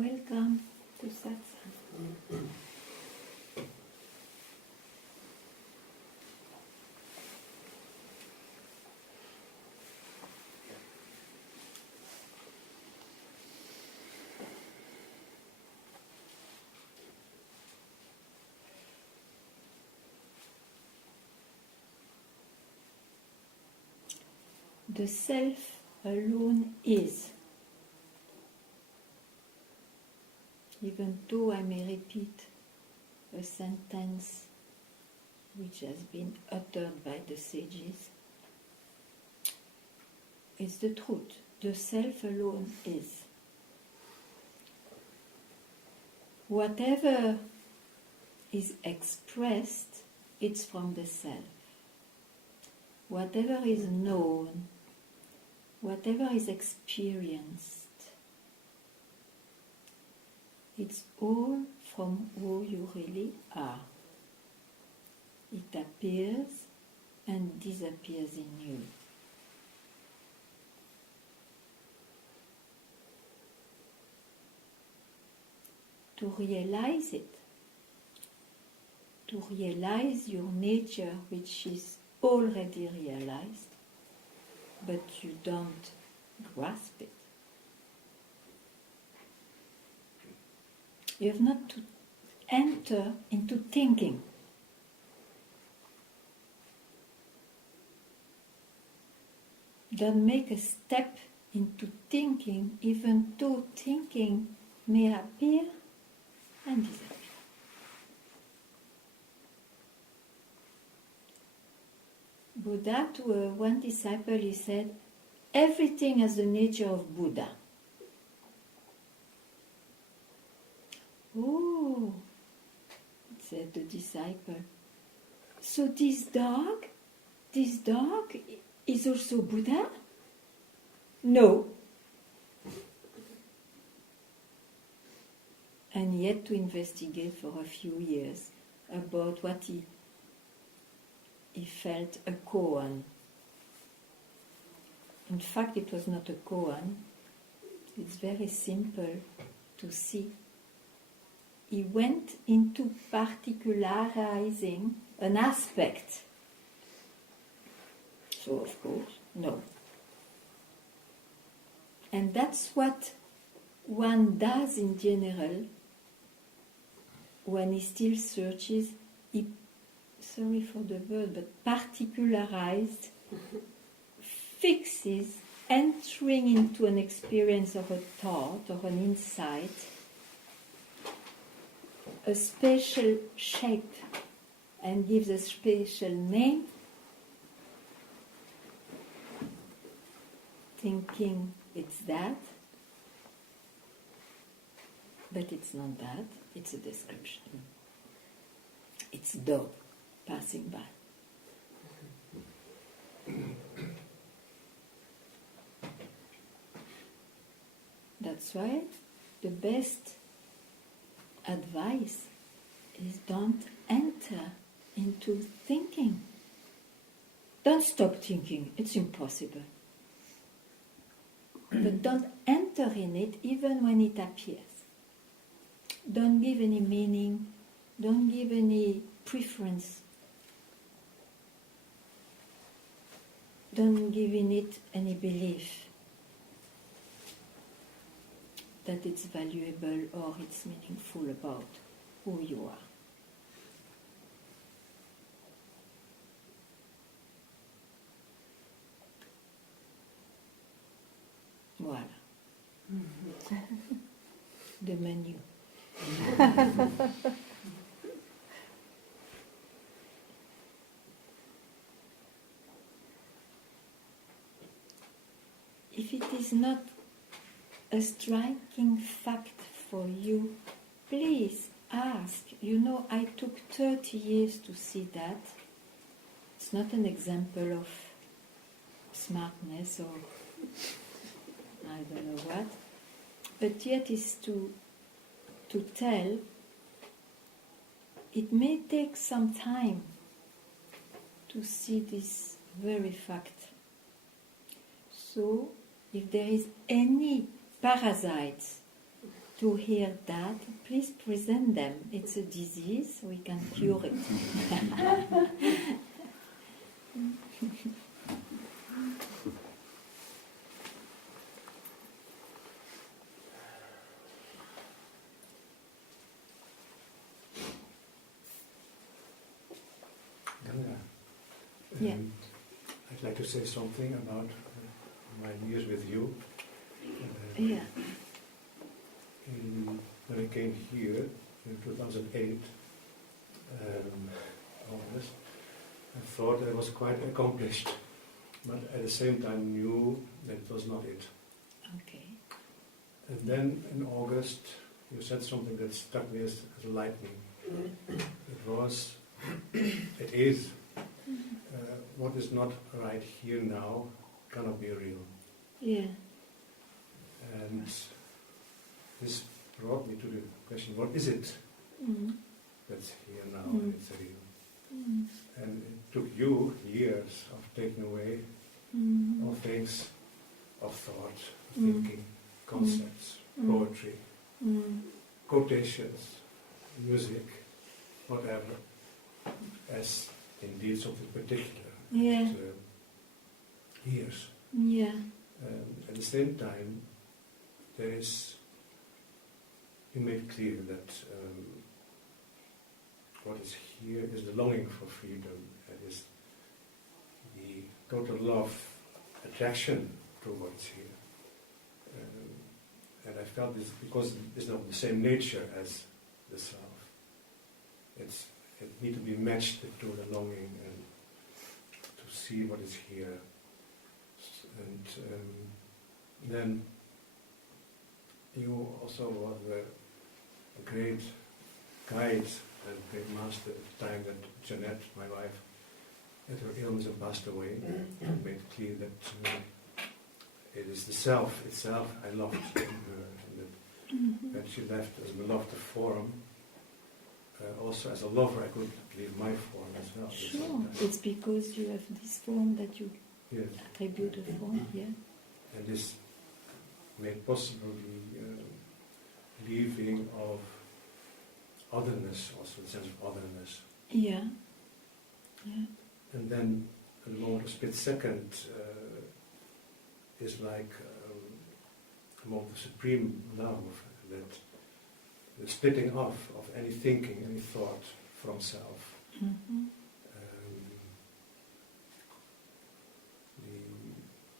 Welcome to Satsang. The self alone is. Even though I may repeat a sentence which has been uttered by the sages, it's the truth. The self alone is. Whatever is expressed, it's from the self. Whatever is known, whatever is experienced, it's all from who you really are. It appears and disappears in you. To realize it, to realize your nature, which is already realized, but you don't grasp it. You have not to enter into thinking. Don't make a step into thinking, even though thinking may appear and disappear. Buddha, to one disciple, he said, everything has the nature of Buddha. Oh, said the disciple. So this dog is also Buddha? No. And he had to investigate for a few years about what he felt a koan. In fact, it was not a koan. It's very simple to see. He went into particularizing an aspect. So, of course, no. And that's what one does in general when he still searches. He, sorry for the word, but particularized, fixes, entering into an experience of a thought or an insight, a special shape, and gives a special name, thinking it's that, but it's not that, it's a description. It's dog passing by. That's why the best advice is don't enter into thinking. Don't stop thinking, it's impossible. But don't enter in it even when it appears. Don't give any meaning, don't give any preference. Don't give in it any belief that it's valuable or it's meaningful about who you are. Voilà. The menu. If it is not a striking fact for you, please ask. You know, I took 30 years to see that. It's not an example of smartness or I don't know what, but yet is to tell. It may take some time to see this very fact. So, if there is any parasites to hear that, please present them. It's a disease, we can cure it. Ganga, Yeah. I'd like to say something about my years with you. Yeah. When I came here in 2008, August, I thought I was quite accomplished, but at the same time knew that it was not it. Okay. And then in August, you said something that struck me as lightning. It is, what is not right here now cannot be real. Yeah. And this brought me to the question, what is it that's here now and it's real? And it took you years of taking away all things of thought, thinking, concepts, poetry, quotations, music, whatever, as indeed something particular. Yeah. Years. Yeah. At the same time, you made clear that what is here is the longing for freedom, and is the total love, attraction to what's here. And I felt this because it's not the same nature as the self. It needs to be matched to the longing and to see what is here. And then you also was a great guide and great master at the time that Jeanette, my wife, had her illness and passed away, and made clear that it is the self itself I loved in her, and that when she left as a beloved form, also as a lover I could leave my form as well. Sure, it's because you have this form that you attribute a form, yeah. And this made possible the leaving of otherness, also the sense of otherness. Yeah. Yeah. And then a moment of split second is like a moment of supreme love, that the splitting off of any thinking, any thought from self.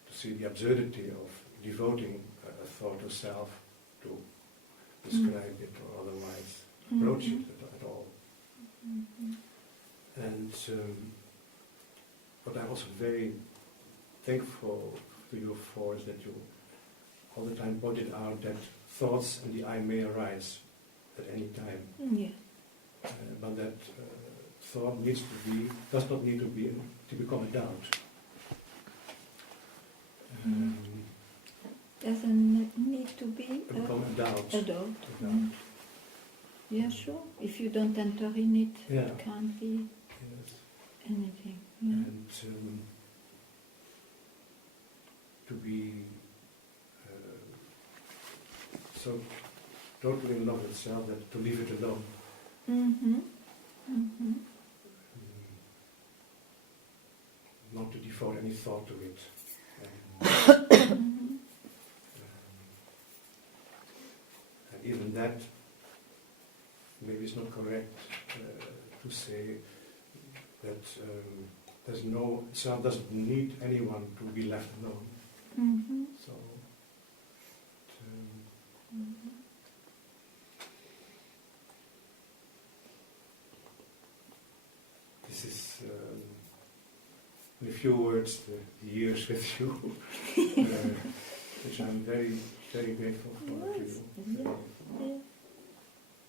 To see the absurdity of devoting a thought to self, to describe it or otherwise approach it at all. And what I'm also very thankful to you for is that you all the time pointed out that thoughts and the I may arise at any time. Yeah. But that thought does not need to become a doubt. Doesn't need to be become a doubt. A doubt. Yeah, sure. If you don't enter in it, it can't be anything. Yeah. And to be so totally in love with itself that to leave it alone. Not to devote any thought to it. And even that, maybe it's not correct to say that self doesn't need anyone to be left alone. So, this is, in a few words, the years with you, which I'm very, very grateful for to you.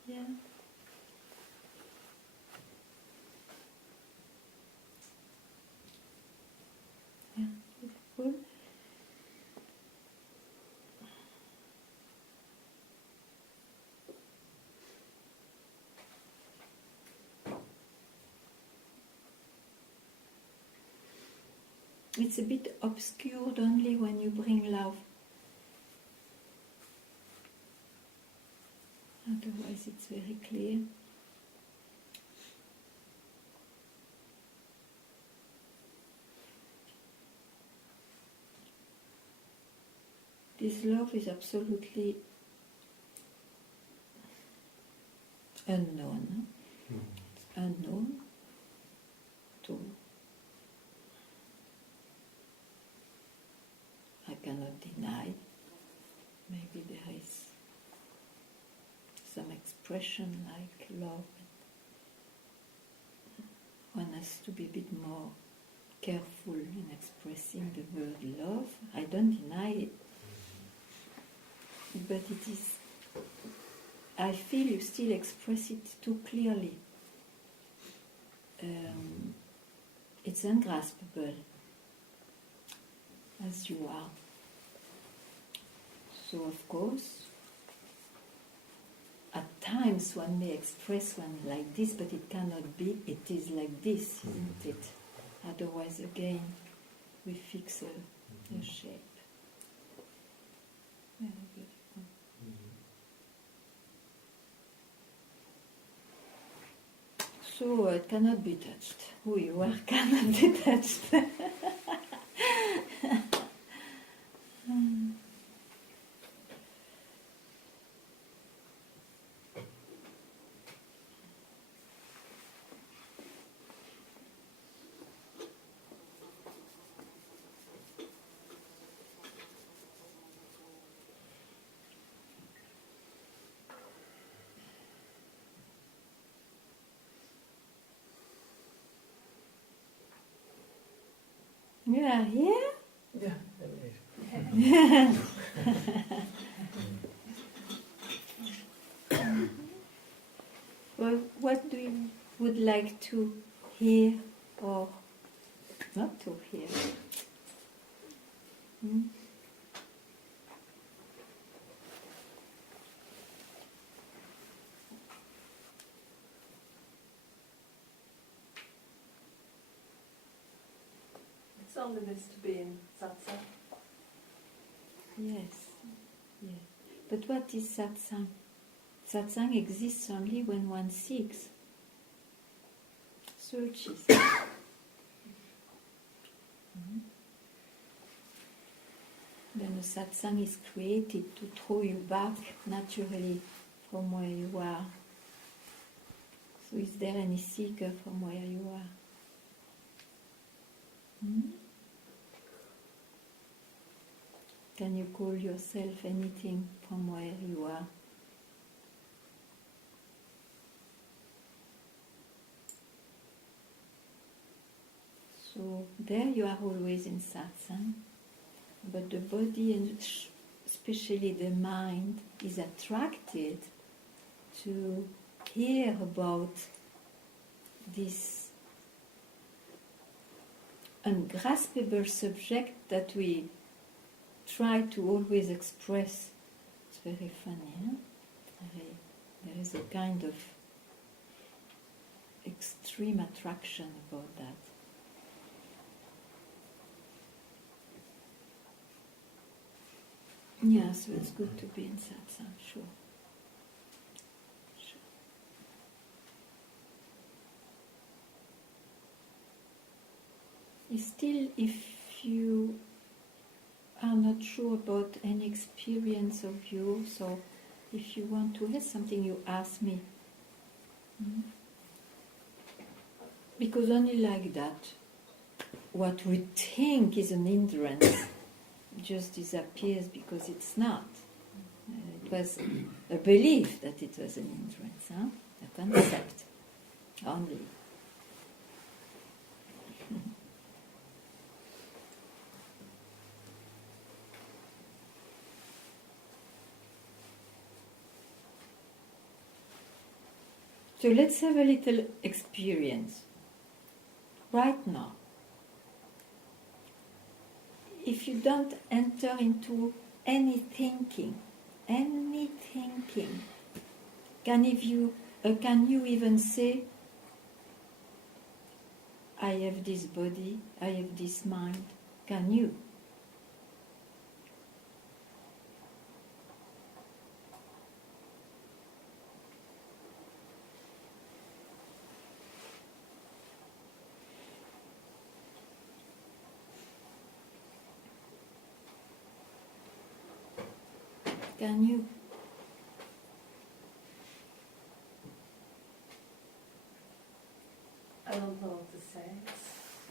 Yeah. Yeah, beautiful. It's a bit obscured only when you bring love. Otherwise it's very clear. This love is absolutely unknown. It's unknown to. I cannot deny. Maybe there is some expression like love. One has to be a bit more careful in expressing the word love. I don't deny it. But it is, I feel you still express it too clearly. It's ungraspable as you are. So of course, at times one may express one like this, but it cannot be, it is like this, isn't it? Otherwise again, we fix a shape. Very good. So it cannot be touched. Who you are cannot be touched. You are here? Yeah, there is. Well, what do you would like to hear or not to hear? It's only this to be in satsang. Yes, yes. But what is satsang? Satsang exists only when one seeks, searches. Then a satsang is created to throw you back naturally from where you are. So is there any seeker from where you are? Can you call yourself anything from where you are? So there you are always in satsang, but the body and especially the mind is attracted to hear about this ungraspable subject that we try to always express. It's very funny, huh? There is a kind of extreme attraction about that. Yeah, so it's good to be in satsang, sure. Still, if you are not sure about any experience of yours, or if you want to hear something, you ask me. Because only like that, what we think is an hindrance just disappears because it's not. It was a belief that it was an hindrance, a concept only. So let's have a little experience right now. If you don't enter into any thinking, can you even say, I have this body, I have this mind? Can you? can you? I don't know what to say.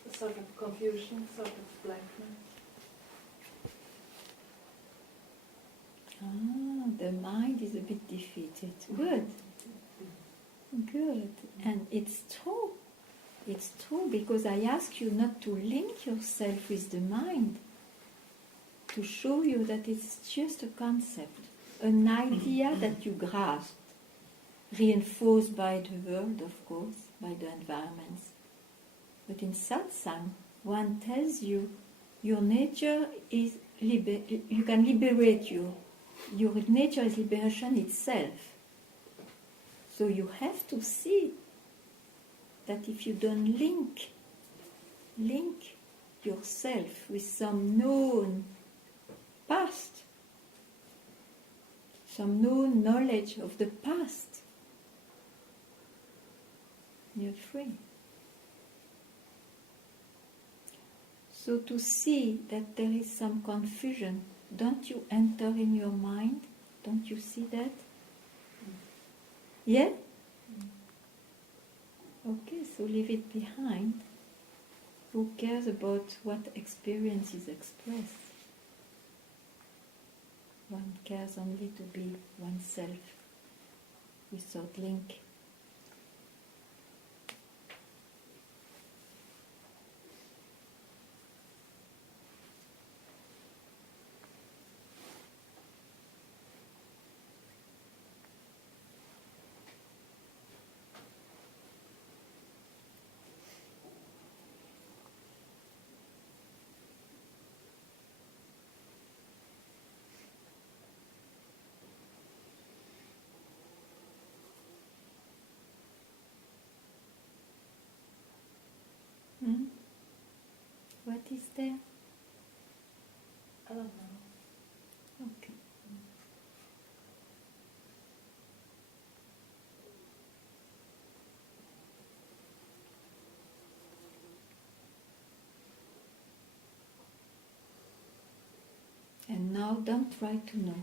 It's a sort of confusion, sort of blankness. The mind is a bit defeated. Good. Good. And it's true. It's true because I ask you not to link yourself with the mind, to show you that it's just a concept, an idea that you grasp, reinforced by the world, of course, by the environments. But in satsang, one tells you your nature is you can liberate you. Your nature is liberation itself. So you have to see that if you don't link yourself with some known past, some known knowledge of the past, you're free. So to see that there is some confusion, don't you enter in your mind? Don't you see that? Yeah? Okay, so leave it behind. Who cares about what experience is expressed? One cares only to be oneself without link. What is there? I don't know. Okay. And now don't try to know.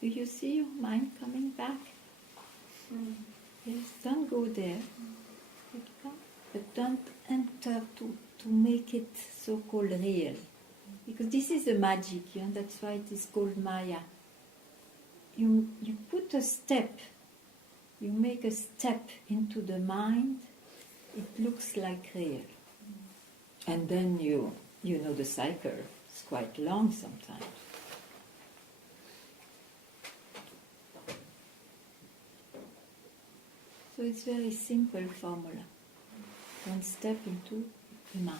Do you see your mind coming back? Yes, don't go there. But don't enter to make it so-called real. Because this is a magic, that's why it is called Maya. You put a step, you make a step into the mind, it looks like real. And then you know the cycle, it's quite long sometimes. So it's very simple formula. Don't step into the mind.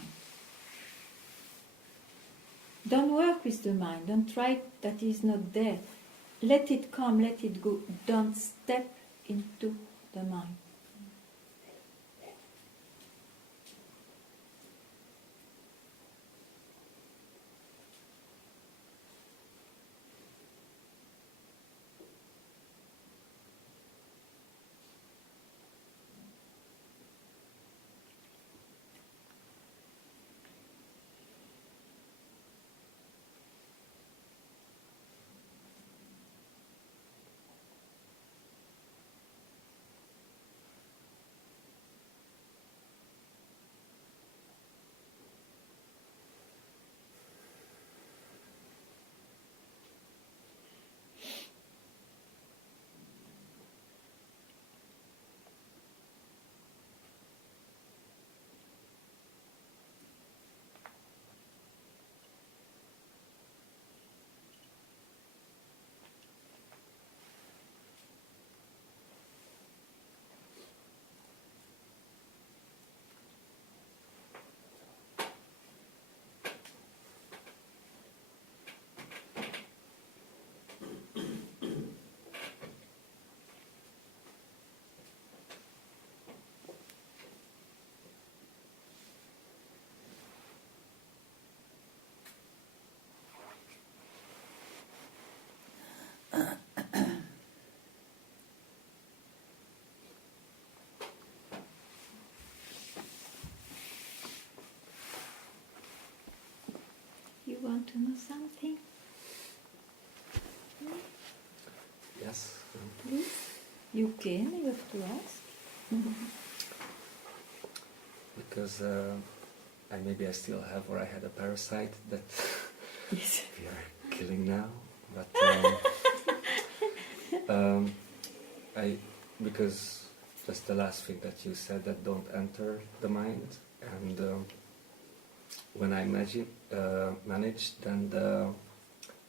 Don't work with the mind. Don't try that is not there. Let it come, let it go. Don't step into the mind. to know something? Yes. Please? You can, you have to ask. Because I still have, or I had a parasite that Yes. we are killing now. But because just the last thing that you said, that don't enter the mind, and when I manage,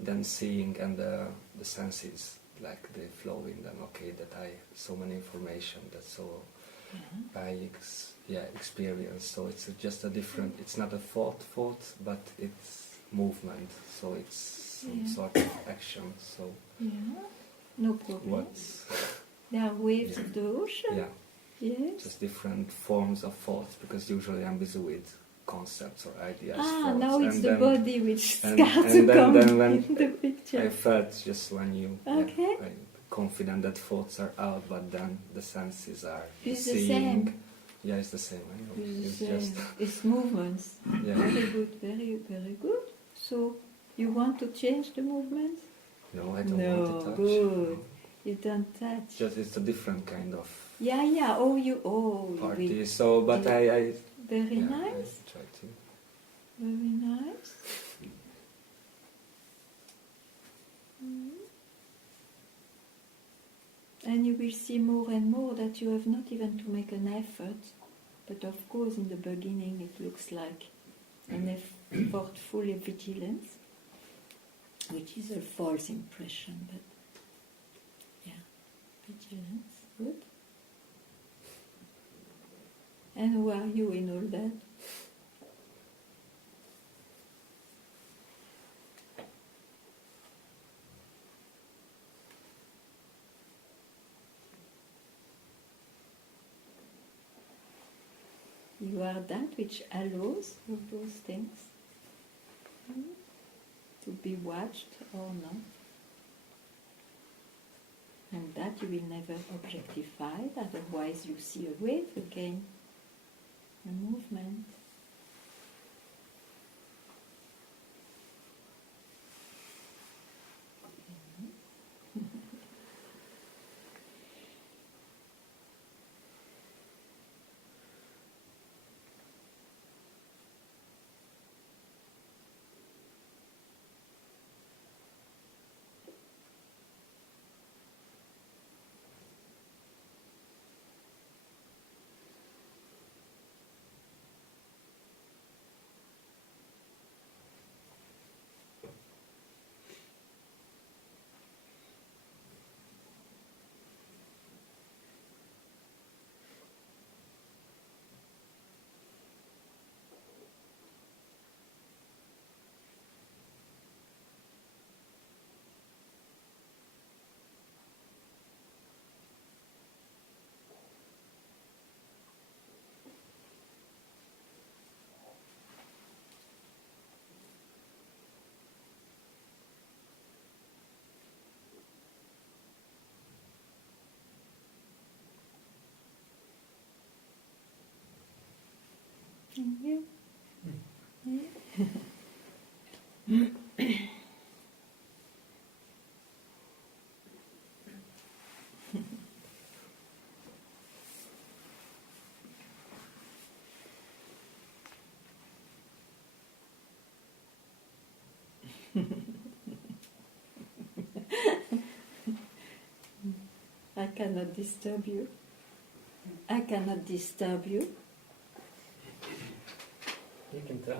then seeing and the senses, like they flow in them. Okay, that I so many information that so I experience. So it's just a different. It's not a thought, but it's movement. So it's some sort of action. So No problem. what's There are waves of the ocean. yeah. Yes. Just different forms of thoughts, because usually I'm busy with concepts or ideas. Now it's and the then body which and starts to come then when in the picture. I felt just when you Okay. I'm confident that thoughts are out, but then the senses are It's the seeing. same. Yeah, it's the same. I know. It's It's just it's movements. yeah. Very good, very good. So you want to change the movements? No, I don't want to touch. Good. You don't touch. Just it's a different kind of Yeah. party. So, but I Very yeah, nice. I try to. Very nice. And you will see more and more that you have not even to make an effort. But of course, in the beginning, it looks like an effortful vigilance, which is a false impression. But yeah, vigilance, good. And who are you in all that? You are that which allows all those things to be watched or not. And that you will never objectify, otherwise you see a wave again, a movement. Thank you. I cannot disturb you. I cannot disturb you. You can try.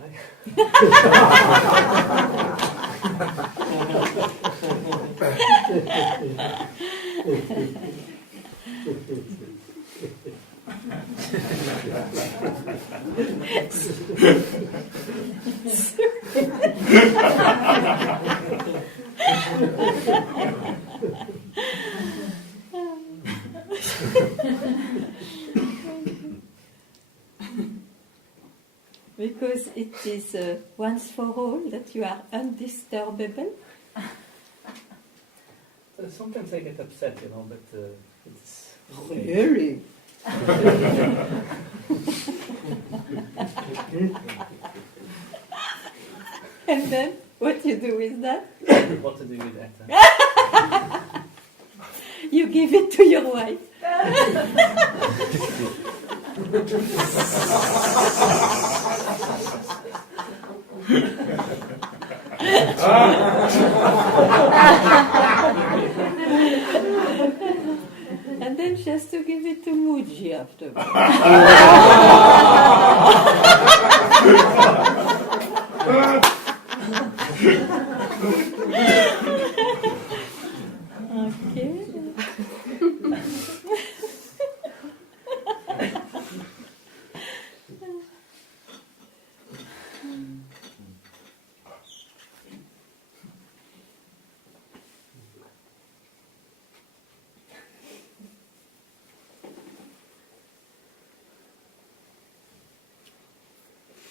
Because it is once for all that you are undisturbable. So sometimes I get upset, but it's... Really? And then? What you do with that? What to do with that? You give it to your wife. And then she has to give it to Muji afterwards. Okay.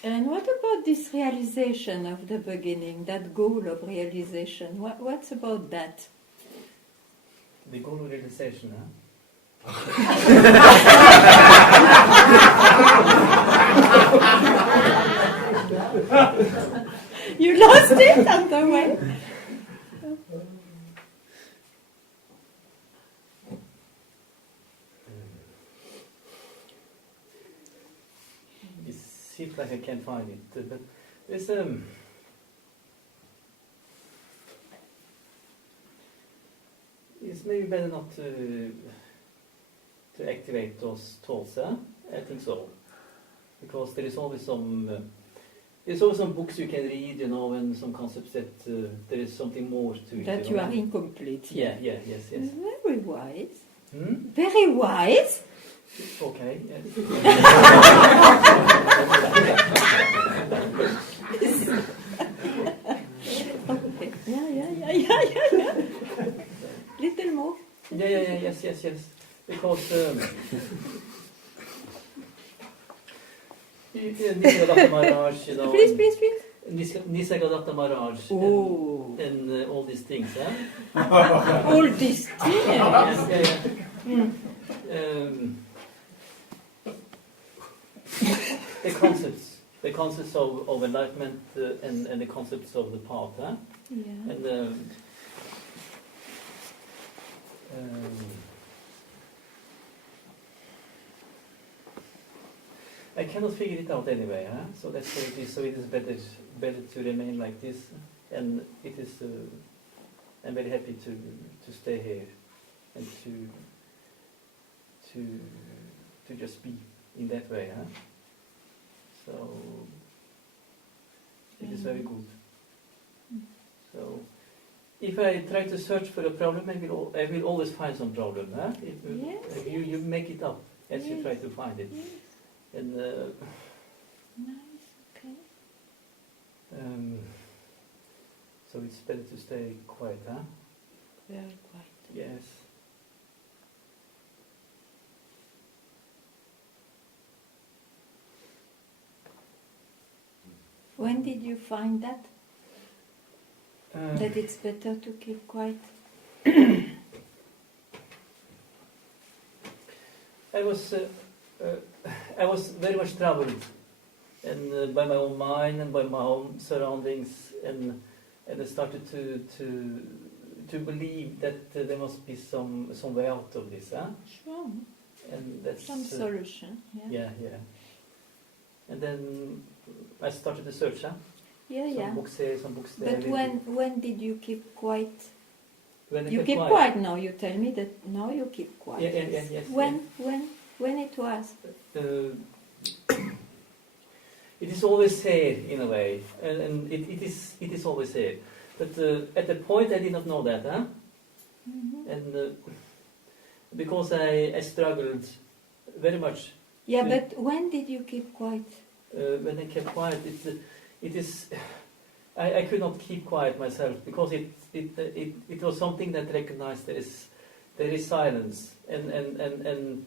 And what about this realization of the beginning, that goal of realization? What's about that? The goal of realization, huh? You lost it on the way? It seems like I can't find it, but there's it's maybe better not to activate those thoughts, huh? I think so, because there is always some books you can read, you know, and some concepts that there is something more to it. That you are incomplete. Yeah, yes. Very wise. Hmm? Very wise. Okay. Yes. Okay. Yeah. Little more. Yes. Because Nisargadatta Maharaj, you know. Please. Nisargadatta Maharaj. Oh. And all these things, huh? All these things. Yes. The concepts of enlightenment and the concepts of the path, huh? Yeah. And I cannot figure it out anyway, huh? So that's what it is. So it is better to remain like this, and it is. I'm very happy to stay here and to just be in that way, huh? So it is very good. So if I try to search for a problem, I will always find some problem, huh? Yes. You make it up as you Yes. try to find it. Yes. And Nice. Okay. so it's better to stay quiet, huh? Very quiet. Yes. When did you find that? That it's better to keep quiet? I was very much troubled, and by my own mind and by my own surroundings, and I started to believe that there must be some way out of this, huh? Sure. And that's Some solution. Yeah. Yeah. And then I started to search, huh? Some books here, some books there. But when did you keep quiet? When I You kept keep quiet now. You tell me that now you keep quiet. Yes. When it was? It is always here in a way, and it is always here. But at the point I did not know that, huh? Mm-hmm. And because I struggled very much. Yeah, but when did you keep quiet? When I kept quiet, it is. I could not keep quiet myself because it was something that recognized there is silence and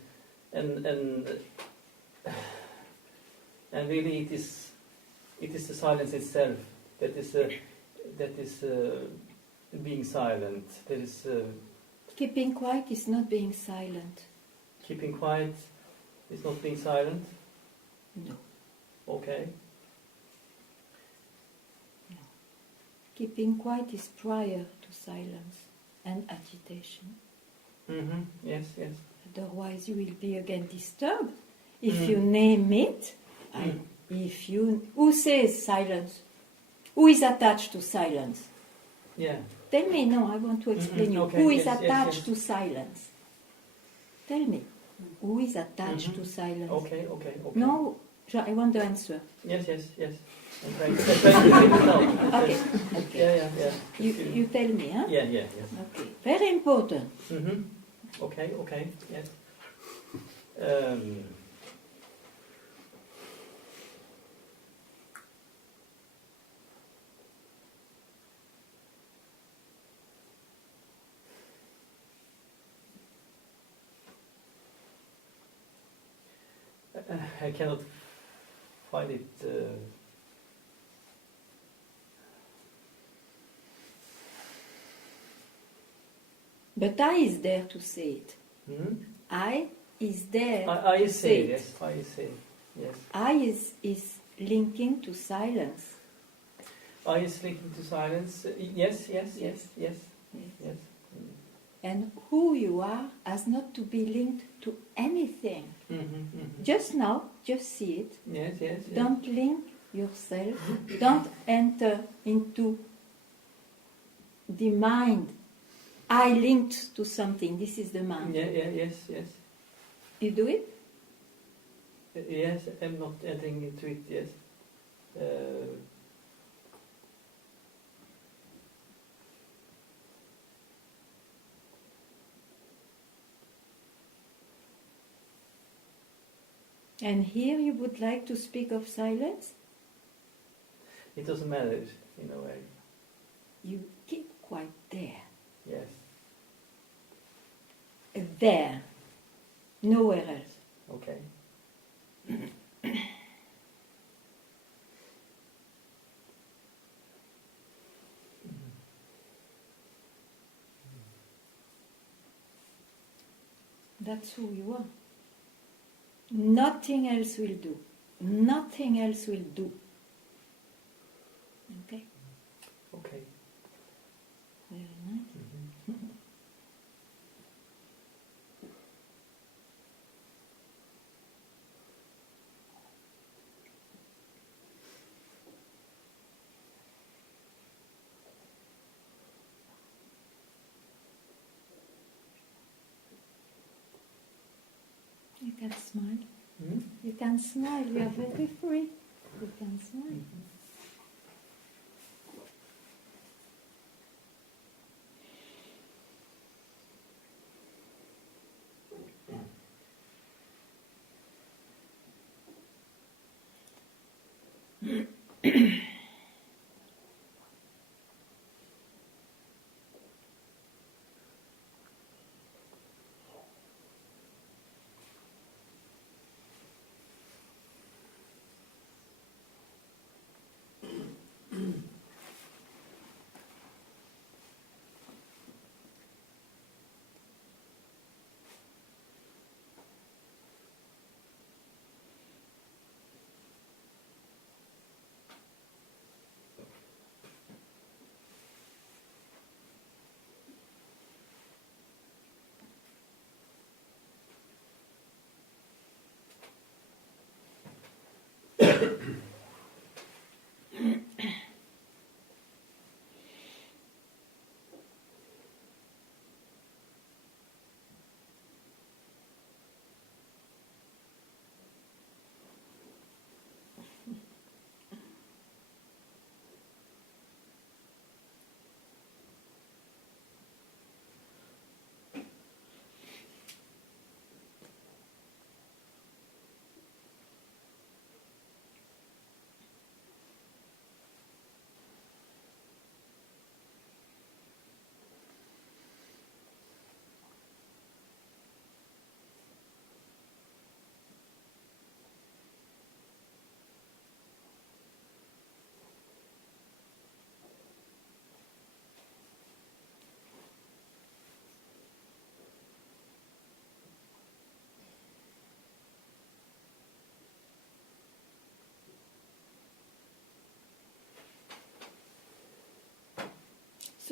really it is the silence itself that is being silent. There is Keeping quiet is not being silent. keeping quiet is not being silent. No. Okay. keeping quiet is prior to silence and agitation. Yes, yes. Otherwise, you will be again disturbed. If you name it, who says silence? Who is attached to silence? Yeah. Tell me, no, I want to explain you. Okay, Who is yes, yes, attached yes. to silence? Tell me, who is attached to silence? Okay. No, I want the answer. Yes. I'm trying to figure it out. Okay. Yeah. You tell me, huh? Yeah, yes. Okay, very important. Okay, yes. I cannot find it. But I is there to say it. I is there I to say, say it. yes. I say, yes. I is linking to silence. I is linking to silence. Yes. And who you are has not to be linked to anything. Just now, just see it. Yes. Don't link yourself. Don't enter into the mind. I linked to something. This is the mind. Yes. You do it? Yes, I'm not entering into it, yes. And here you would like to speak of silence? It doesn't matter, in a way. You keep quite there. Yes. There. Nowhere else. Okay. That's who you are. Nothing else will do. Nothing else will do. Okay? Okay. Very nice. You can smile. You can smile. You are very free. You can smile.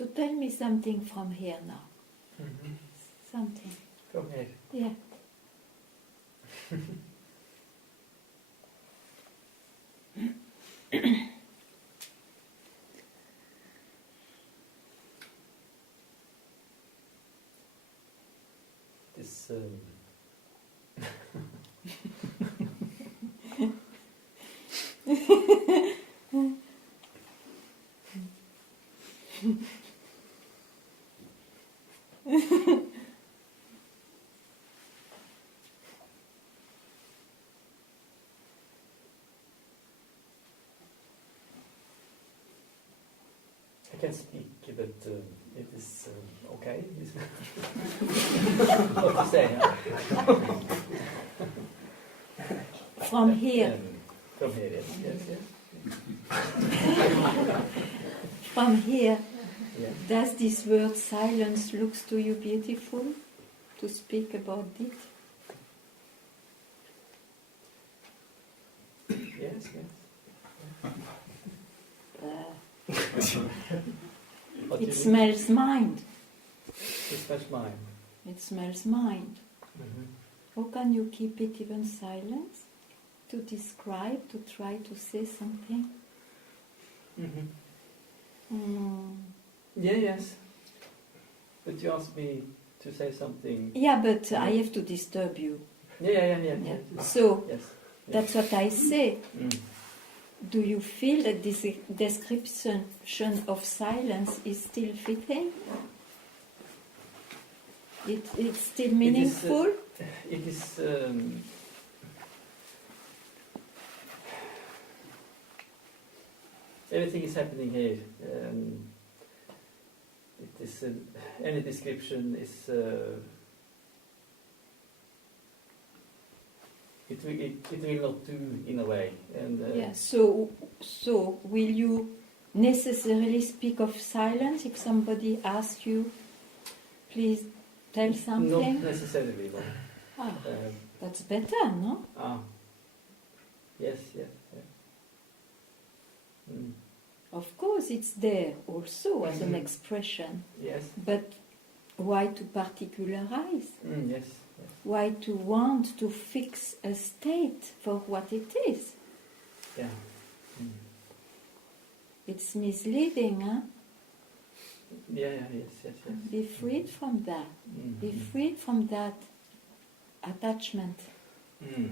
So tell me something from here now. Mm-hmm. Something. From here. Yeah. This. I can speak, but it is okay. What to say? Huh? From here. From here, yes, yes, yes. From here. Yeah. Does this word silence looks to you beautiful to speak about it? Yes, yes. What do It you smells mind. mean? It smells mine. It smells mind. Mm-hmm. How can you keep it even silent? To describe, to try to say something? Mm-hmm. Mm. Yeah, yes. But you asked me to say something. Yeah, but I have to disturb you. Yeah. Yeah. So, Yes. that's what I say. Mm. Do you feel that this description of silence is still fitting? It's still meaningful? It is. Everything is happening here. It is any description is. It will not do in a way, and Yeah. So will you necessarily speak of silence if somebody asks you, please tell something? not necessarily. No. Ah, that's better, no? Yes. Mm. Of course, it's there also as an expression. Yes. But why to particularize? Yes. Why to want to fix a state for what it is? Yeah. Mm. It's misleading, huh? Yeah. Yes. Be freed from that. Mm. Be freed from that attachment. Mm.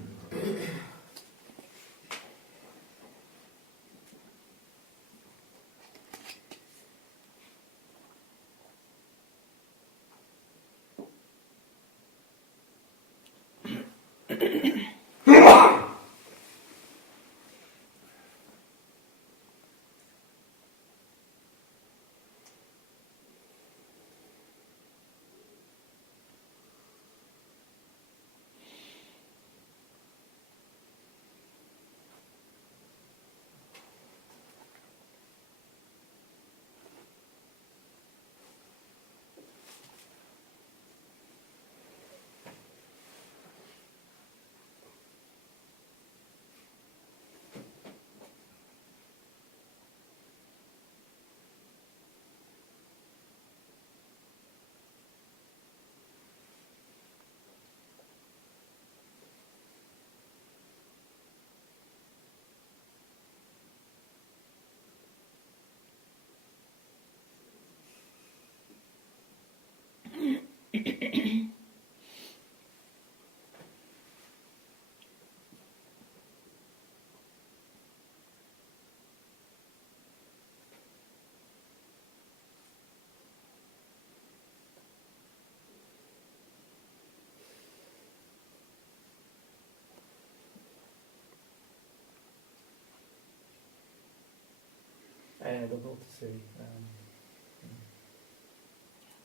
I don't know what to say.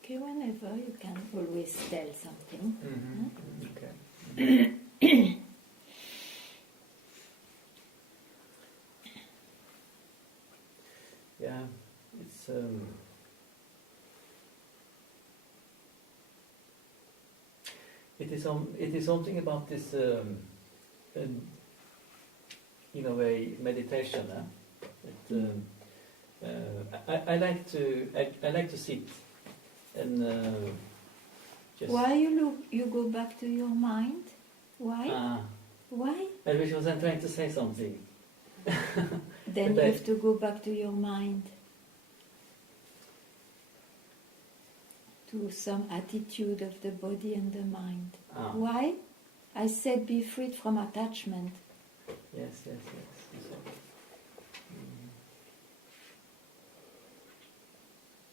Okay, whenever you can always tell something. Okay. Yeah, it's it is something about this in a way meditation. I like to sit and just. Why you go back to your mind? Why? Why? Because I'm trying to say something. Then you have to go back to your mind. To some attitude of the body and the mind. Why? I said be freed from attachment. Yes.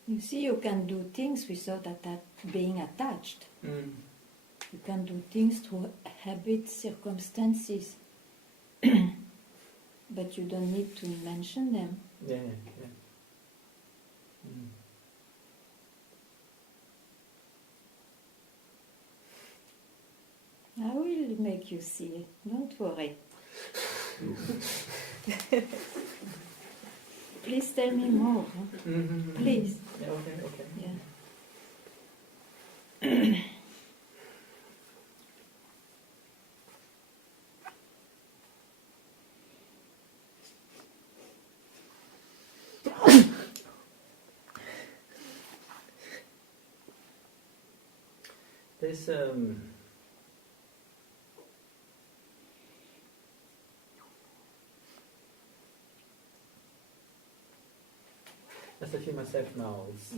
You see, you can do things without being attached. You can do things through habits, circumstances. But you don't need to mention them. Yeah. I will make you see it. Don't worry. Please tell me more. Huh? Please. Yeah, okay. Yeah. There's as I feel myself now, it's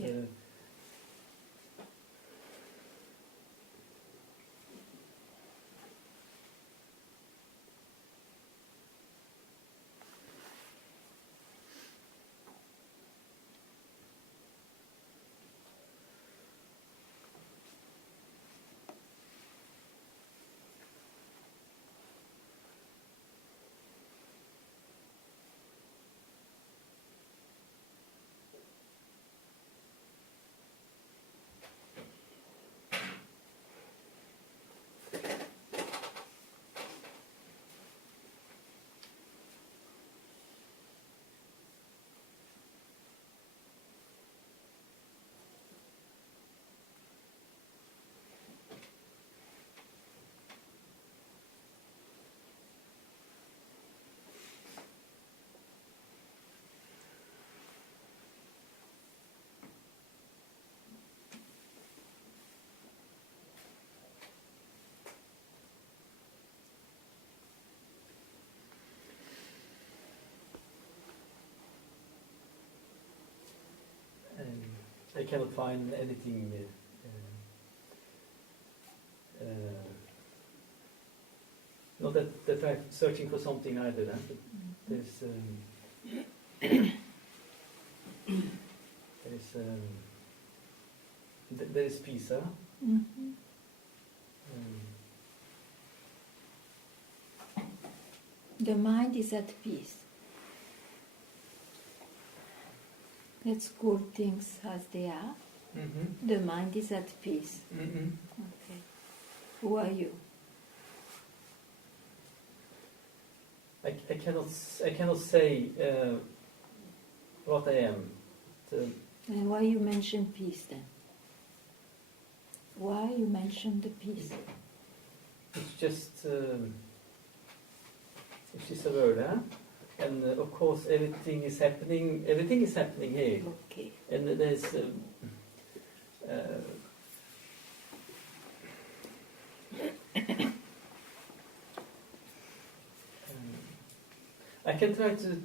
I cannot find anything. Not that I'm searching for something either. But there is peace. Huh? Mm-hmm. The mind is at peace. Let's call things as they are. The mind is at peace. Okay. Who are you? I cannot say what I am. And why you mention peace then? Why you mention the peace? It's just it's just a word, huh? And of course, everything is happening here. Okay. And there's I can try to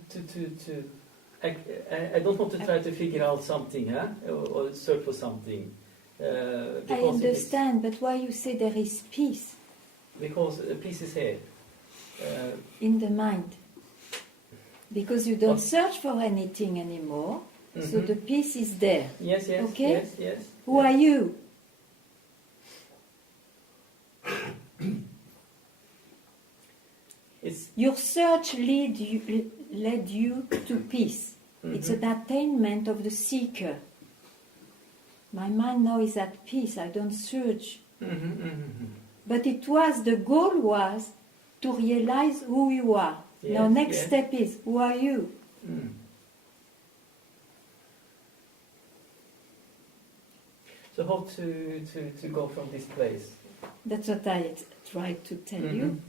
I don't want to try to figure out something, huh? Or search for something. I understand, but why you say there is peace? Because peace is here. In the mind. Because you don't search for anything anymore, so the peace is there. Yes. Okay? Yes. Who are you? Your search led you to peace. It's an attainment of the seeker. My mind now is at peace. I don't search. But the goal was to realize who you are. Yes, now next step is, who are you? So how to go from this place? That's what I tried to tell you.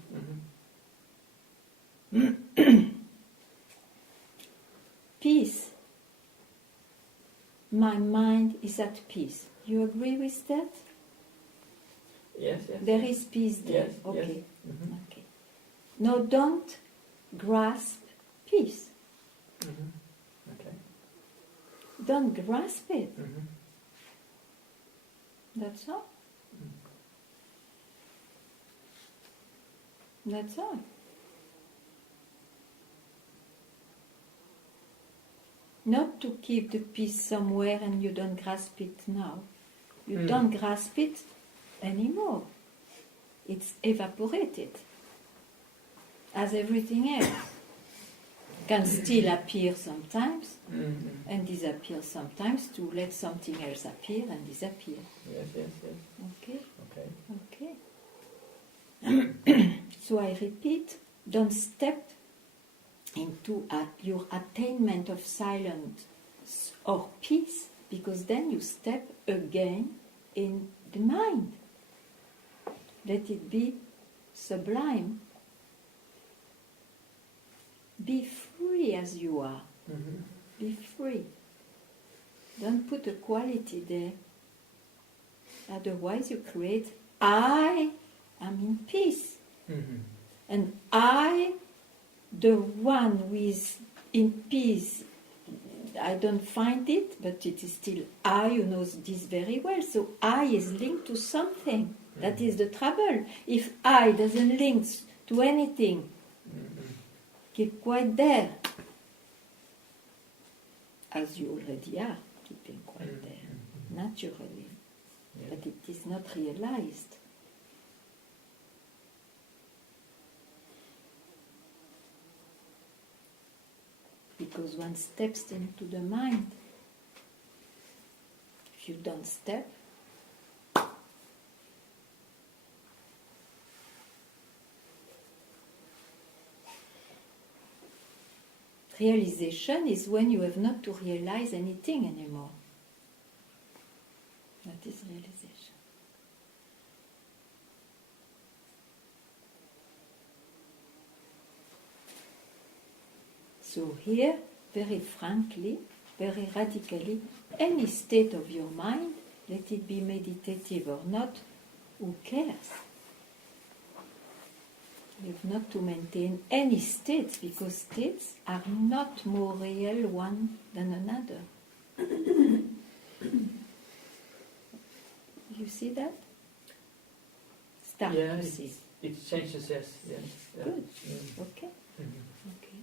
Peace my mind is at peace. You agree with that? Yes, yes. There is peace there. Yes, Okay. yes. Mhm. Okay. No, don't grasp peace. Mhm. Okay. Don't grasp it. Mhm. That's all. Mm. That's all. Not to keep the peace somewhere and you don't grasp it now. You don't grasp it anymore. It's evaporated. As everything else. Can still appear sometimes Mhm. and disappear sometimes, to let something else appear and disappear. Yes, yes, yes. Okay? Okay. Okay. So I repeat, don't step into your attainment of silence or peace, because then you step again in the mind. Let it be sublime. Be free as you are. Mhm. Be free. Don't put a quality there. Otherwise you create, I am in peace. Mhm. And I, the one who is in peace, I don't find it, but it is still I who knows this very well. So I is linked to something. That is the trouble. If I doesn't link to anything, Mhm. keep quite there, as you already are, keeping quite there, naturally. Yeah. But it is not realized. Because one steps into the mind. If you don't step, realization is when you have not to realize anything anymore. That is realization. So here, very frankly, very radically, any state of your mind, let it be meditative or not, who cares? You have not to maintain any states, because states are not more real one than another. You see that? Start Yeah, to see. it changes, yes. Yes. Yeah. Good. Mm. Okay. Mhm. Okay.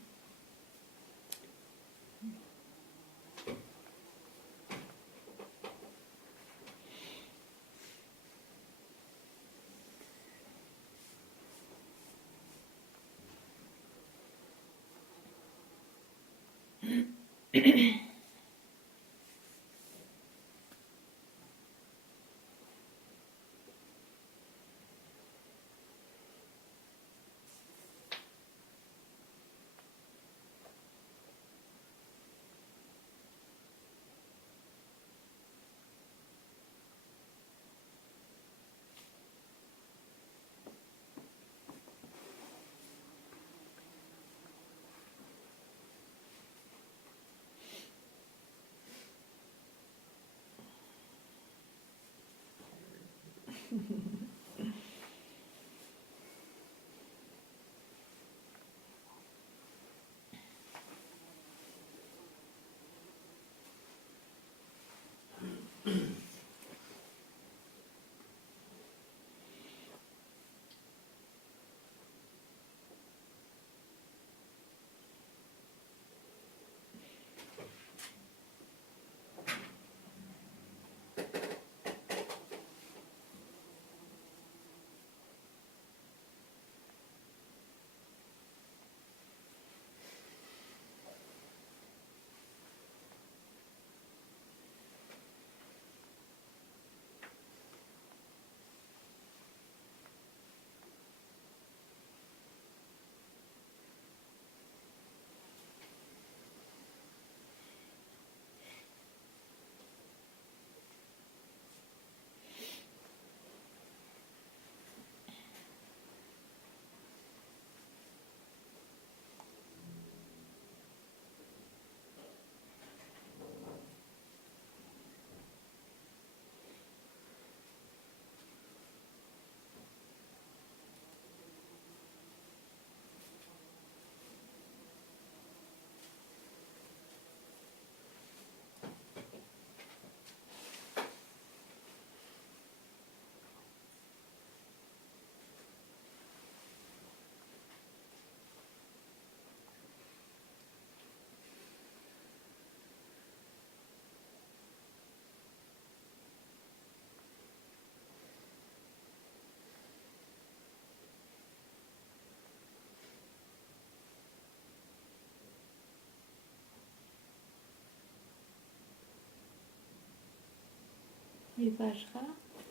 Vajra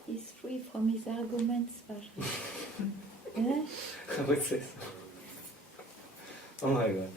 is free from his arguments, Vajra. Eh? I would say so. Oh my god.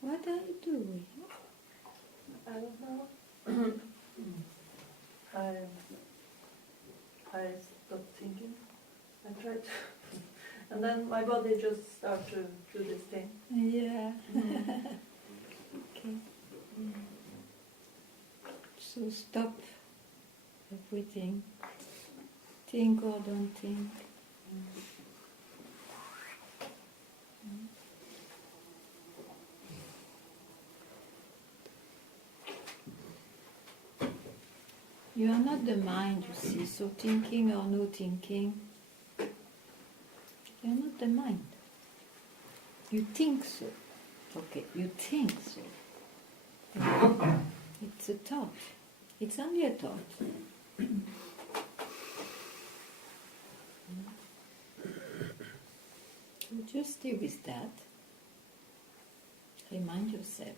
What are you doing? I don't know. I stopped thinking. I tried to, and then my body just started to do this thing. Yeah. Okay. So stop everything. Think or don't think. You are not the mind, you see, so thinking or no thinking, you are not the mind. You think so. Okay, you think so. It's a thought. It's only a thought. So just stay with that. Remind yourself.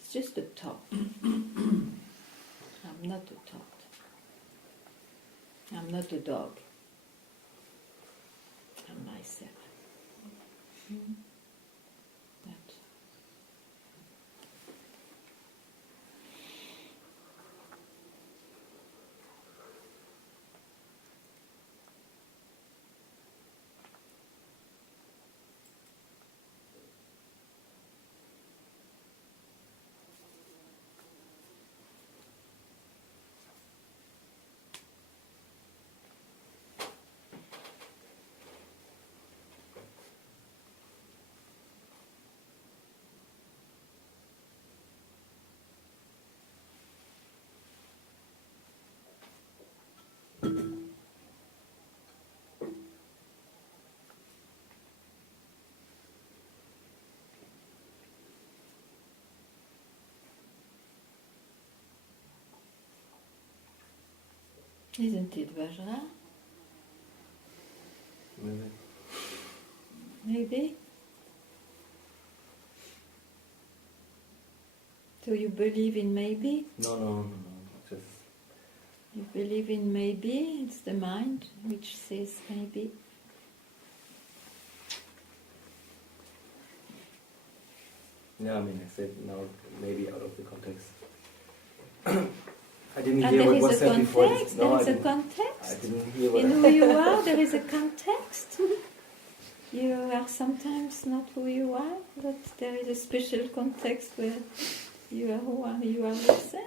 It's just a thought. I'm not a thought. I'm not a dog. I'm myself. That's Isn't it, Vajra? Maybe. Maybe? So you believe in maybe? No. Just You believe in maybe? It's the mind which says maybe. yeah. I mean, I said now maybe out of the context. I didn't And hear there what is was a said before. context, No, there I is a didn't. I context. didn't hear what. In who you are, there is a context. You are sometimes not who you are, but there is a special context where you are who are you are yourself.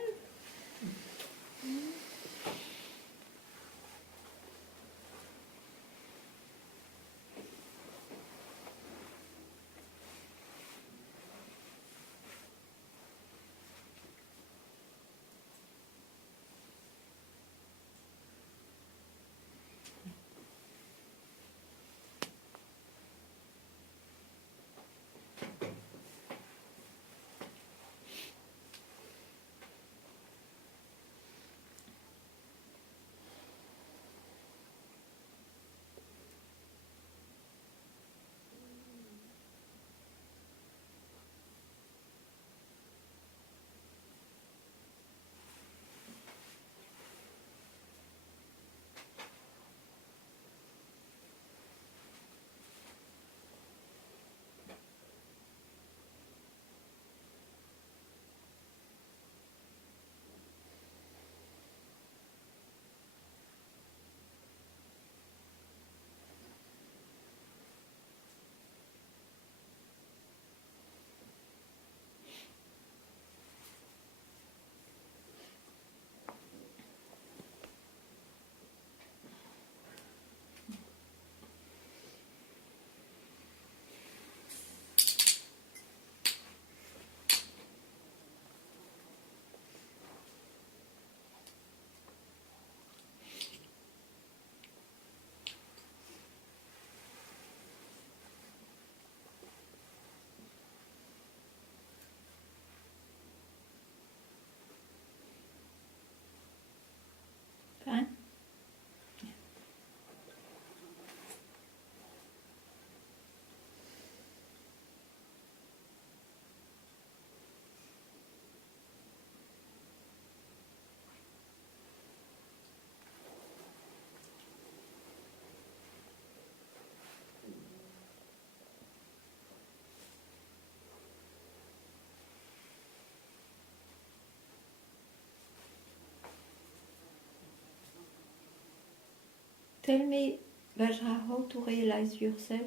Tell me, Vajra, how to realize yourself?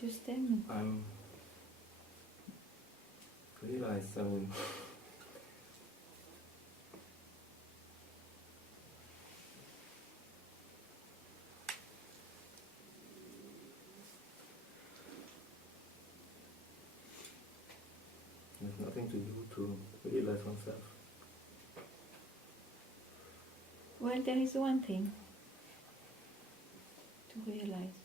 Just tell me. Realize, there's nothing to do to realize oneself. Well, there is one thing to realize.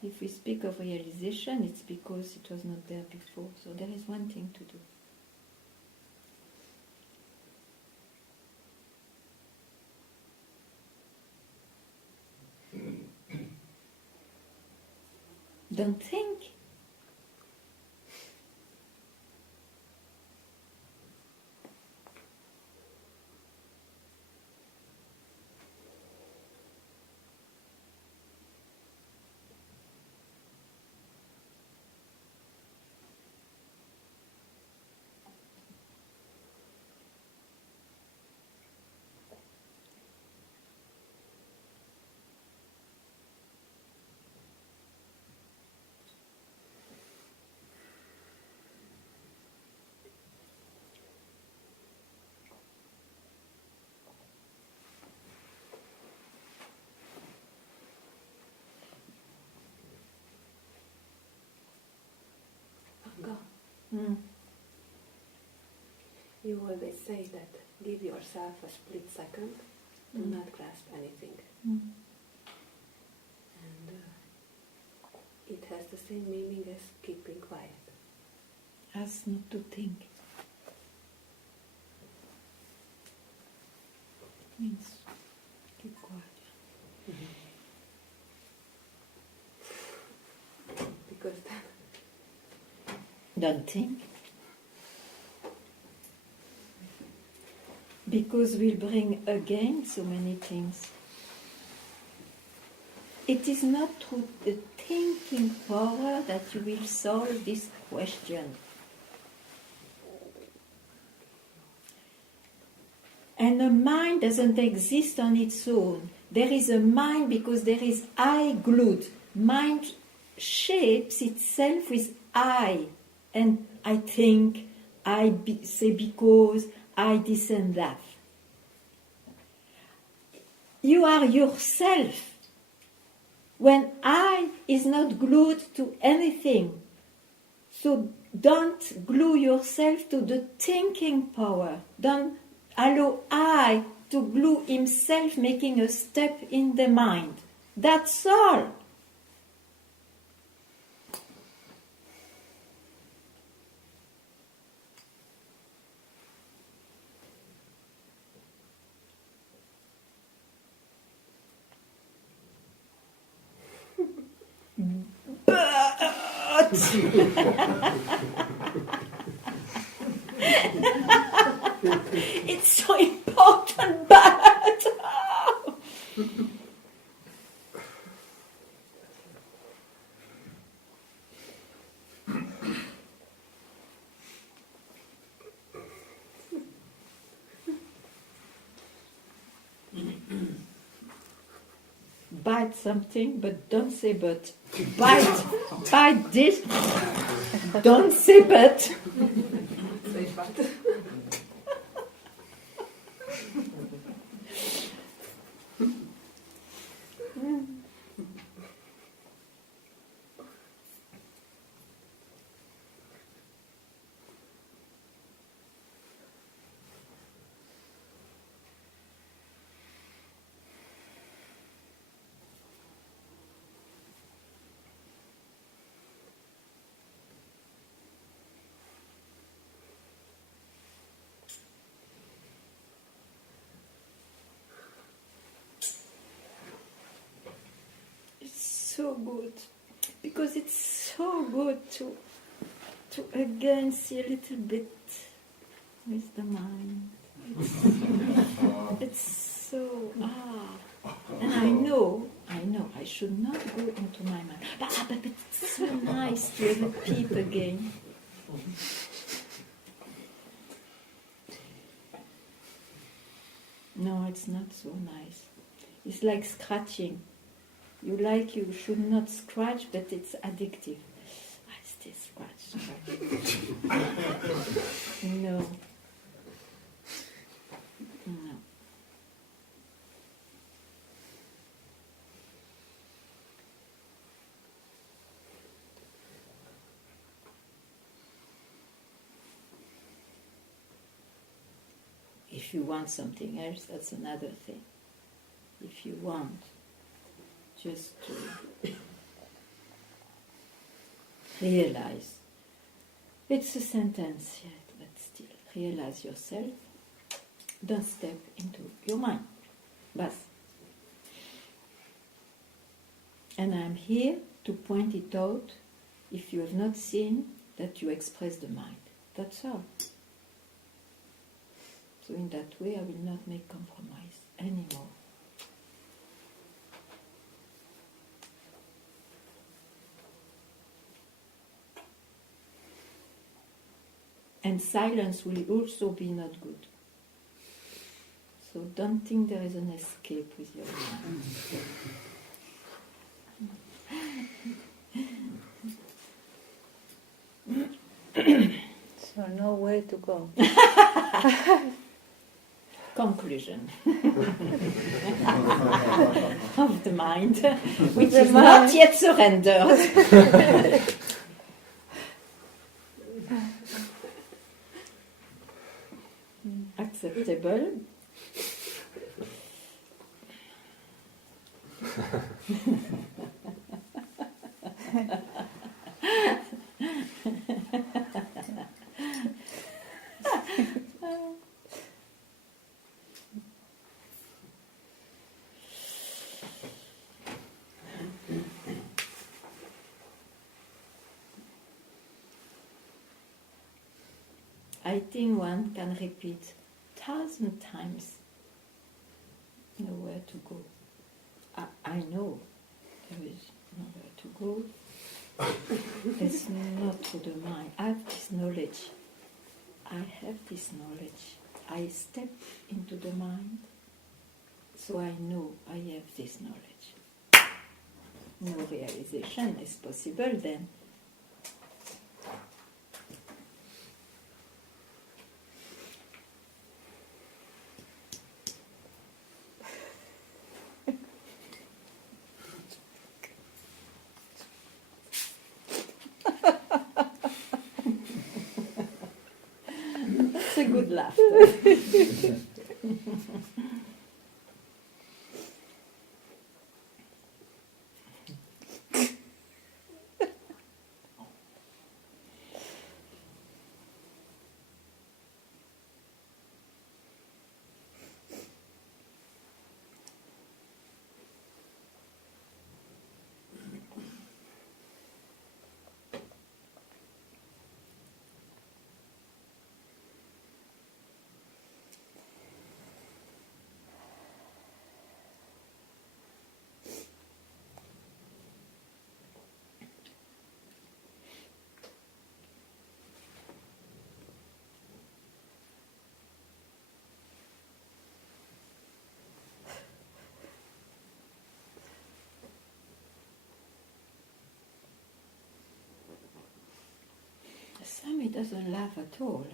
If we speak of realization, it's because it was not there before. So there is one thing to do. Don't think. Ganga, you always say that give yourself a split second, do not grasp anything. And it has the same meaning as keeping quiet. As not to think. Means keep quiet. Because Don't think. Because we'll bring again so many things. It is not through the thinking power that you will solve this question. And a mind doesn't exist on its own. There is a mind because there is I glued. Mind shapes itself with I. And I think, say because, I this and that. You are yourself. When I is not glued to anything. So don't glue yourself to the thinking power. Don't allow I to glue himself making a step in the mind. That's all. But it's so important, but bite something, but don't say but. Bite this, don't say but. say but. So good, because it's so good to again see a little bit with the mind. It's so and I know I should not go into my mind, but it's so nice to have a peep again. No, it's not so nice. It's like scratching. You should not scratch, but it's addictive. I still scratch. No. No. If you want something else, that's another thing. If you want just to realize, it's a sentence yet, but still, realize yourself, don't step into your mind. Bas. And I'm here to point it out if you have not seen that you express the mind. That's all. So in that way, I will not make compromise anymore. And silence will also be not good. So don't think there is an escape with your mind. So no way to go. Conclusion of the mind, which is not yet surrendered. Acceptable. I think one can repeat 1,000 times nowhere to go. I know there is nowhere to go. It's not to the mind. I have this knowledge. I step into the mind, so I know I have this knowledge. No realization is possible then. That's a good laughter. Sam, he doesn't laugh at all.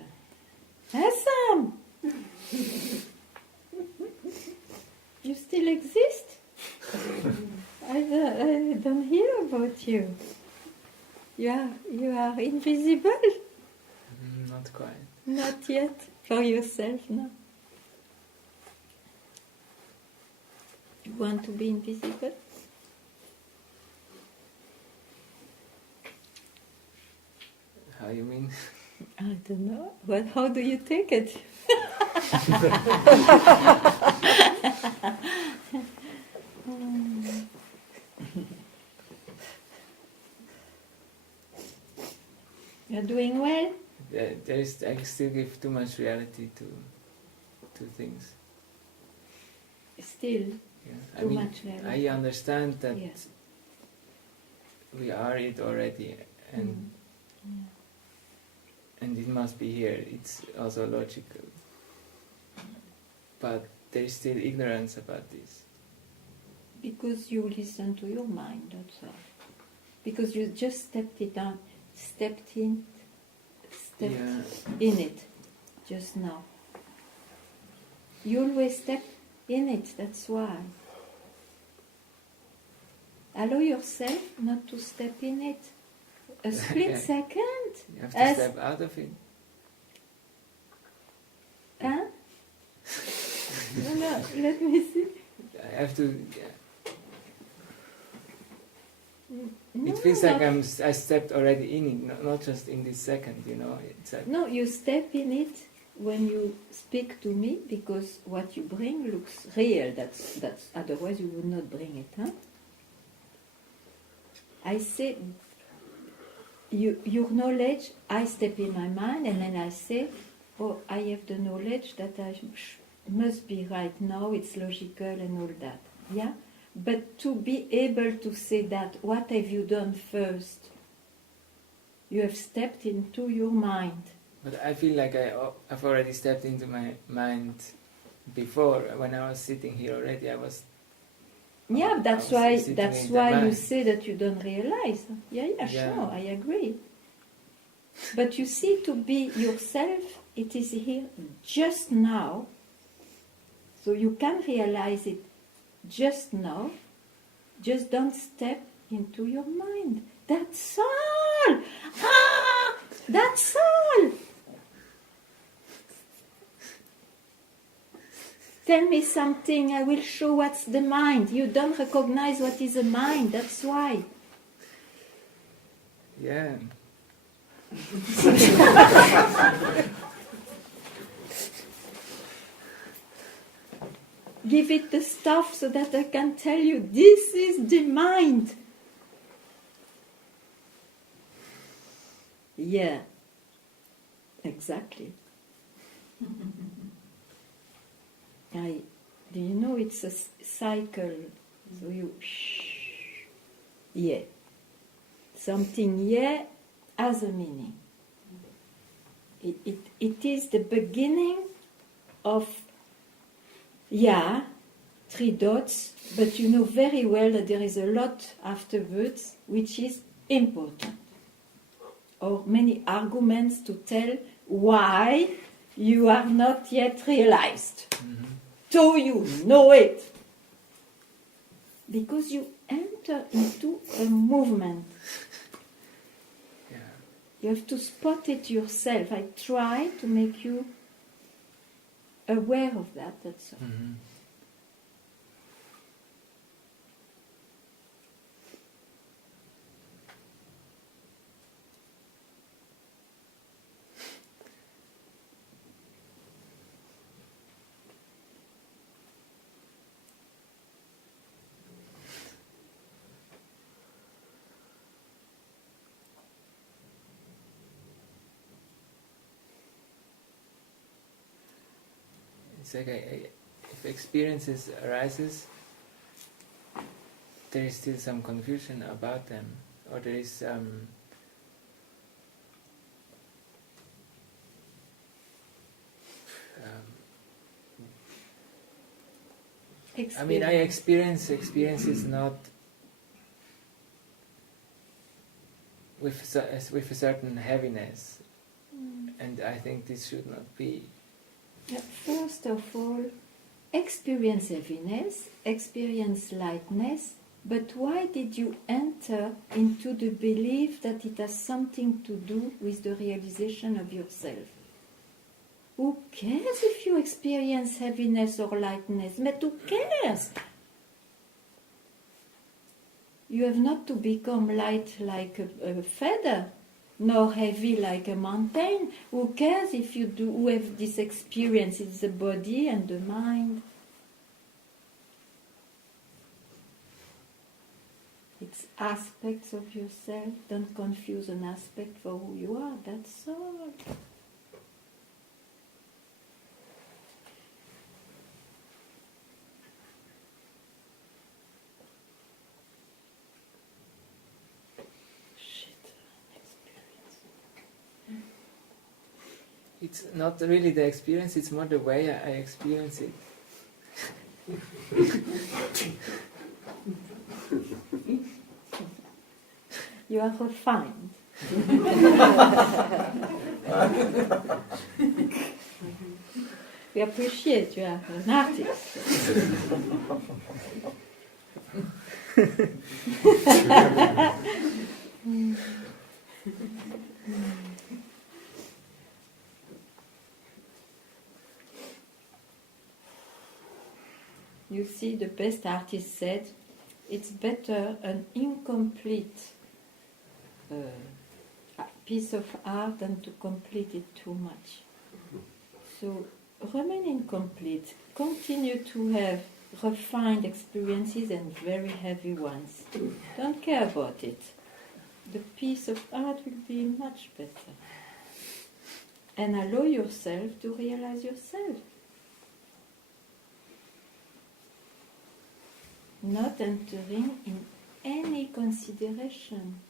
Hey, Sam! You still exist? I don't hear about you. You are invisible? Not quite. Not yet. For yourself, no? You want to be invisible? How you mean? I don't know. But how do you take it? You're doing well? I still give too much reality to things. Still, Yeah. too much reality. I understand that Yes. we are it already, and and it must be here. It's also logical. But there is still ignorance about this. Because you listen to your mind, that's all. Because you just stepped in it just now. You always step in it, that's why. Allow yourself not to step in it. A split second. You have to step out of it. Huh? No, let me see. I have to. No, it feels like I stepped already in it, not just in this second. It's like, no, you step in it when you speak to me because what you bring looks real. That's otherwise you would not bring it, huh? I say your knowledge. I step in my mind and then I say, oh, I have the knowledge that I must be right now. It's logical and all that. Yeah. But to be able to say that, what have you done first? You have stepped into your mind. But I feel like I've already stepped into my mind before. When I was sitting here already, I was. Yeah, that's why you say that you don't realize. Yeah, sure, I agree. But you see, to be yourself, it is here just now. So you can realize it just now. Just don't step into your mind. That's all. That's all. Tell me something, I will show what's the mind. You don't recognize what is a mind, that's why. Yeah. Give it the stuff so that I can tell you this is the mind. Yeah, exactly. Do you know it's a cycle? So you yeah. Something yeah has a meaning. It is the beginning of yeah, 3 dots, but you know very well that there is a lot afterwards which is important. Or many arguments to tell why you are not yet realized. Mm-hmm. So you know it. Because you enter into a movement. Yeah. You have to spot it yourself. I try to make you aware of that, that's all. Mm-hmm. It's like if experiences arises, there is still some confusion about them, or there is I mean, I experiences not with a certain heaviness, and I think this should not be. First of all, experience heaviness, experience lightness, but why did you enter into the belief that it has something to do with the realization of yourself? Who cares if you experience heaviness or lightness? But who cares? You have not to become light like a feather, nor heavy like a mountain. Who cares if you do have this experience? It's the body and the mind. It's aspects of yourself. Don't confuse an aspect for who you are. That's all. It's not really the experience, it's more the way I experience it. You are refined. We appreciate you are an artist. You see, the best artist said, it's better an incomplete piece of art than to complete it too much. So remain incomplete. Continue to have refined experiences and very heavy ones. Don't care about it. The piece of art will be much better. And allow yourself to realize yourself. Not entering in any consideration.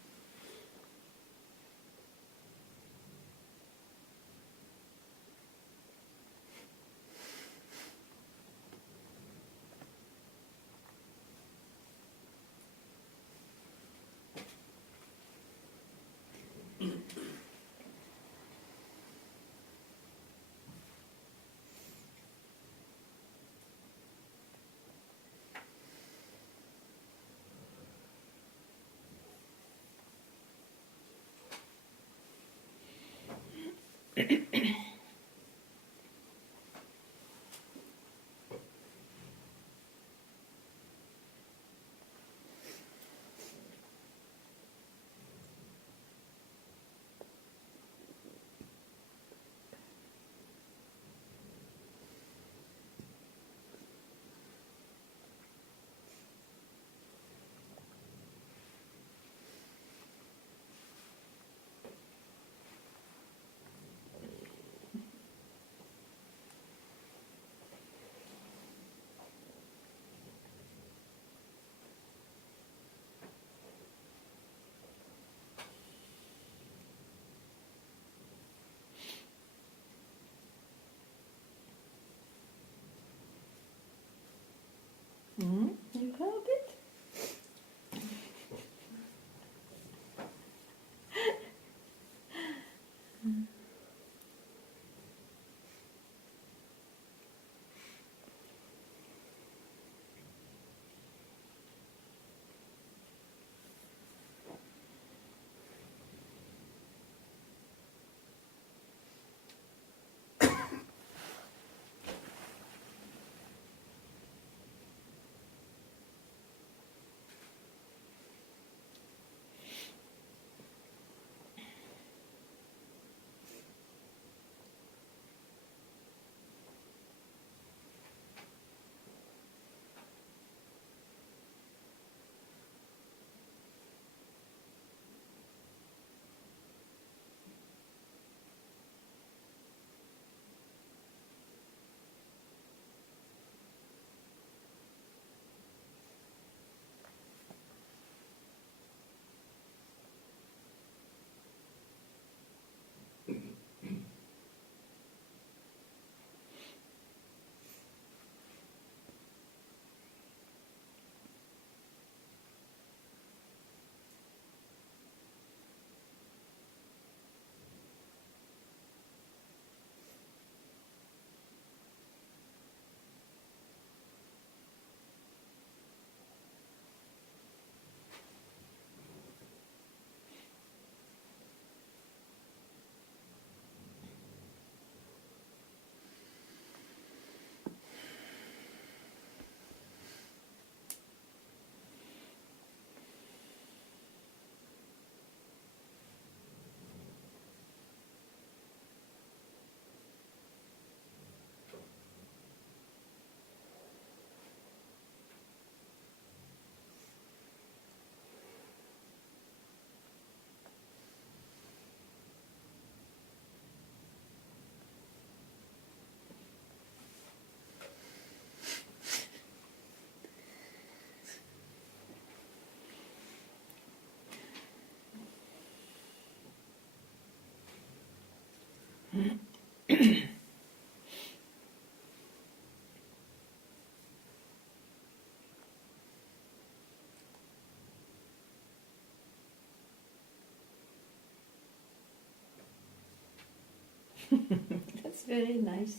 That's very nice.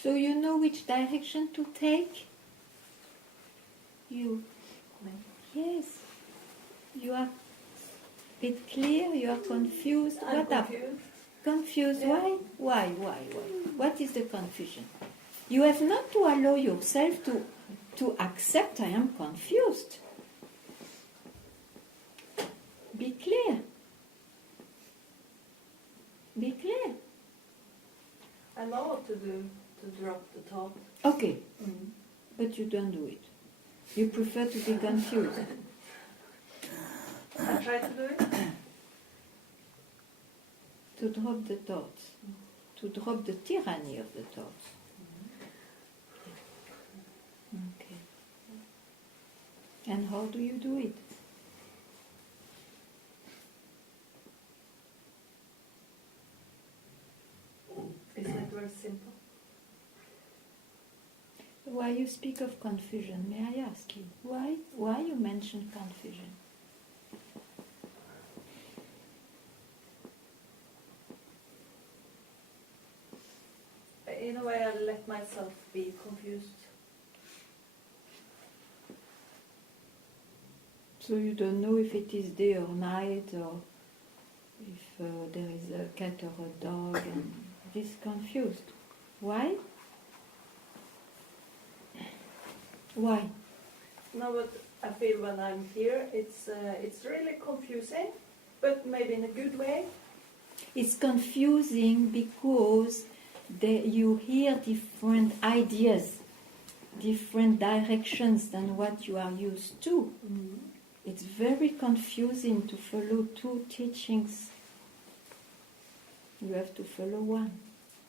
So you know which direction to take? You, yes. You are a bit clear, you are confused. I'm What up? confused. Confused? Yeah. Why? What is the confusion? You have not to allow yourself to accept I am confused. Be clear. Be clear. I know what to do to drop the thought. Okay, but you don't do it. You prefer to be confused. I try to do it. To drop the thoughts. To drop the tyranny of the thoughts. Okay. And how do you do it? Is it very simple? Why you speak of confusion? May I ask you? Why you mention confusion? In a way, I let myself be confused. So you don't know if it is day or night, or if there is a cat or a dog, and it is confused. Why? Why? No, but I feel when I'm here, it's really confusing, but maybe in a good way. It's confusing because you hear different ideas, different directions than what you are used to. It's very confusing to follow two teachings. You have to follow one.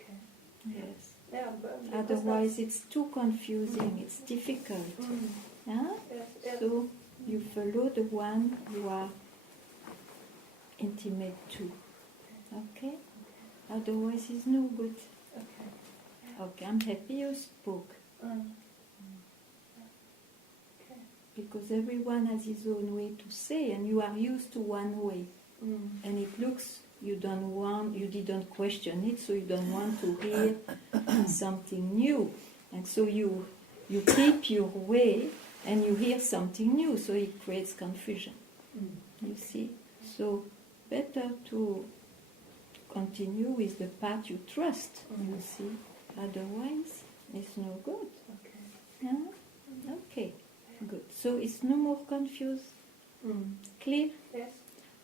Okay. Yes. Yeah, but Otherwise, it's too confusing. It's difficult. Huh? Yes. So you follow the one you are intimate to. Okay? Otherwise, it's no good. Okay. Okay, I'm happy you spoke. Okay. Because everyone has his own way to say, and you are used to one way. And it looks you didn't question it, so you don't want to hear something new. And so you keep your way, and you hear something new, so it creates confusion. You see? So better to continue with the path you trust, you see? Otherwise, it's no good. Okay. Yeah? Okay, good. So it's no more confused? Clear? Yes.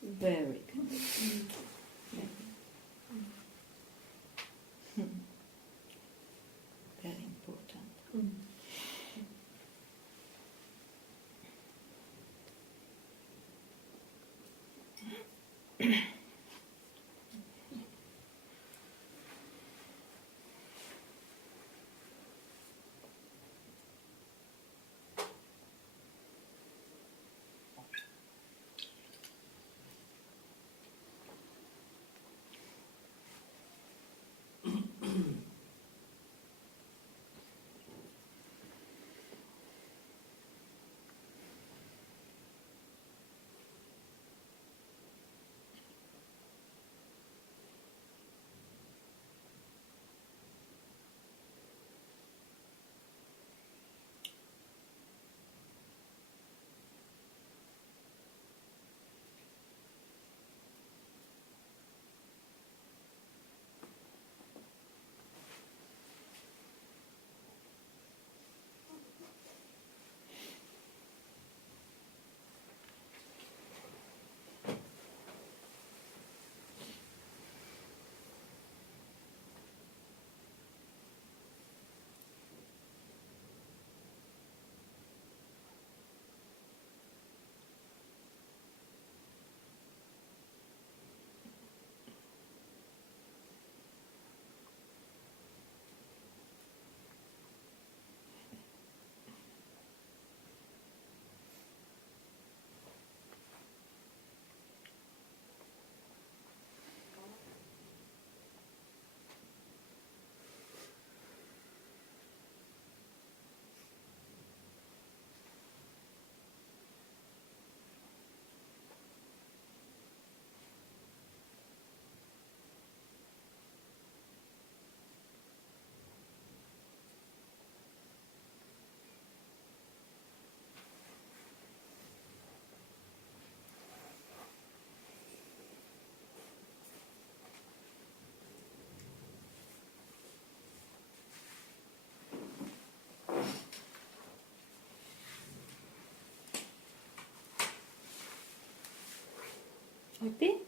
Very good. Very important. Happy?